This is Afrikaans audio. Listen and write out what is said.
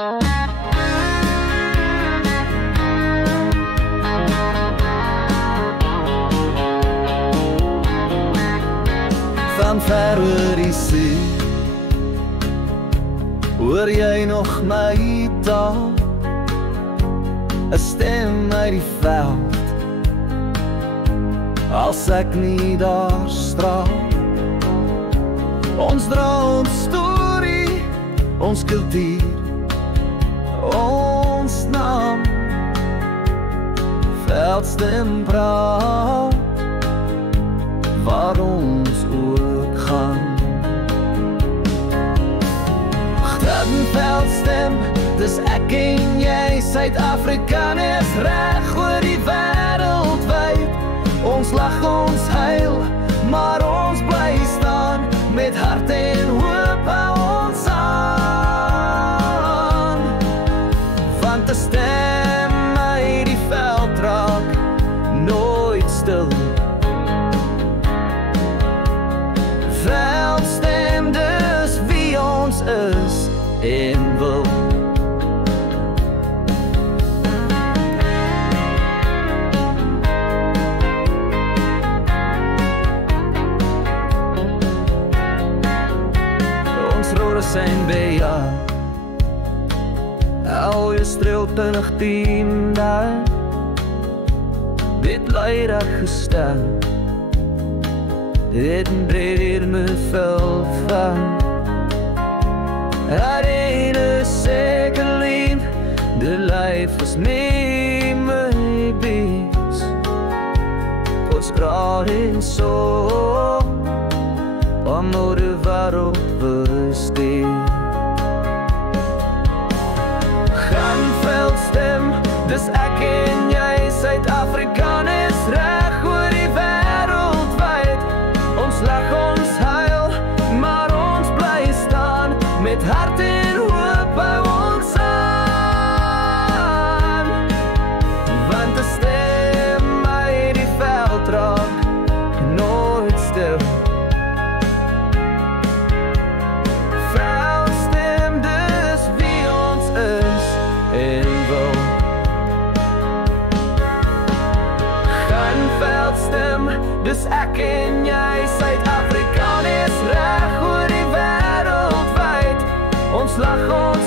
Van ver oor die see, hoor jy nog my taal? 'n stem uit die veld, als ek nie daar straal. Ons dra ons storie, ons kultuur, ons naam. Veldstem praat, waar ons ook gaan. Veldstem, dis ek en jy, Suid-Afrikaners reg oor die wêreld wyd. Ons lag, ons huil, maar ons bly staan, met hart en hoop hou ons aan. Want 'n stem uit die veld raak nooit stil. Veldstem, dis wie ons is en wil. Ons rode zijn bejaard, hou je streelt 2010 daar. Dit leider gestaan, dit breed me veld van. Haar ene sekeling, de lijf was mee my bees. Ons graad en zo, om de waarop we steen. Gaan veldstem, dus ek en jy, Suid-Afrikaners reg oor die wêreld wyd. Ons lag, ons huil, maar ons bly staan, met hart en hoop hou ons aan. Want 'n stem uit die veld raak nooit stil. Veldstem, dis wie ons is en wil. Gaan veldstem, dis ek en jy, Suid-Afrikaners reg oor die wêreld wyd. Ons lag, ons